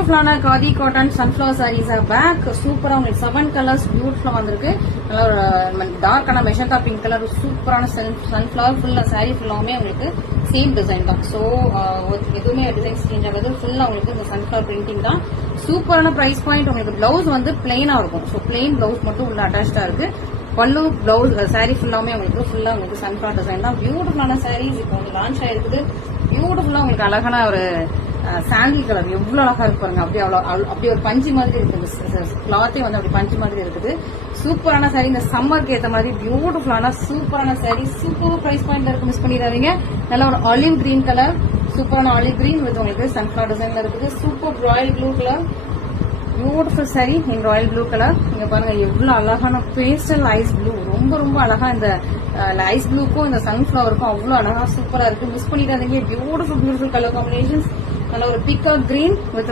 பியூட்டிஃபுல்லான khadi cotton sunflower sarees pack சூப்பரா உங்களுக்கு 7 கலர்ஸ் பியூட்டிஃபுல்லா வந்திருக்கு. நல்லா ஒரு டார்க்கான மெஜந்தா பிங்க் கலர் சூப்பரான சன்ஃபிளவர் ஃபுல்லா சாரீ ஃபுல்லாமே உங்களுக்கு சேம் டிசைன் தான். ஸோ எதுவுமே டிசைன்ஸ் சேஞ்ச் ஆகுது. ஃபுல்லா உங்களுக்கு இந்த சன்ஃபிளவர் பிரிண்டிங் தான். சூப்பரான பிரைஸ் பாயிண்ட். உங்களுக்கு பிளவுஸ் வந்து பிளெயினா இருக்கும். ஸோ பிளெயின் பிளவுஸ் மட்டும் உள்ள அட்டாச்சா இருக்கு. பல்லு பிளவுஸ் சாரீ ஃபுல்லாமே உங்களுக்கு ஃபுல்லா உங்களுக்கு சன்ஃபிளவர் டிசைன் தான். பியூட்டிஃபுல்லான சாரீஸ் இப்போ வந்து லான்ச் ஆயிருக்குது. பியூட்டிஃபுல்லா உங்களுக்கு அழகான ஒரு சாண்டில் கலர் எவ்வளவு அழகா இருக்கு பாருங்க. அப்படி ஒரு பஞ்சு மாதிரி இருக்குது. கிளாத்தே வந்து அப்படி பஞ்சு மாதிரி இருக்குது. சூப்பரான சாரி. இந்த சம்மருக்கு ஏற்ற மாதிரி பியூட்டிஃபுல்லான சூப்பரான சாரி. சூப்பர் பிரைஸ் பாயிண்ட்ல இருக்கு. மிஸ் பண்ணிடாதீங்க. நல்ல ஒரு ஆலிவ் கிரீன் கலர். சூப்பரான ஆலிவ் கிரீன் வித் உங்களுக்கு சன்ஃபிளவர் டிசைன்ல இருக்குது. Super royal blue colour. Beautiful sari in royal blue colour. நீங்க பாருங்க எவ்வளவு அழகான பேஸ்டல் ஐஸ் ப்ளூ. ரொம்ப ரொம்ப அழகா இந்த ஐஸ் ப்ளூக்கும் இந்த சன்ஃபிளவருக்கும் அவ்வளவு அழகா சூப்பரா இருக்கு. மிஸ் பண்ணிடாதீங்க. Beautiful colour combinations. நல்ல ஒரு பிக்கா கிரீன் வித்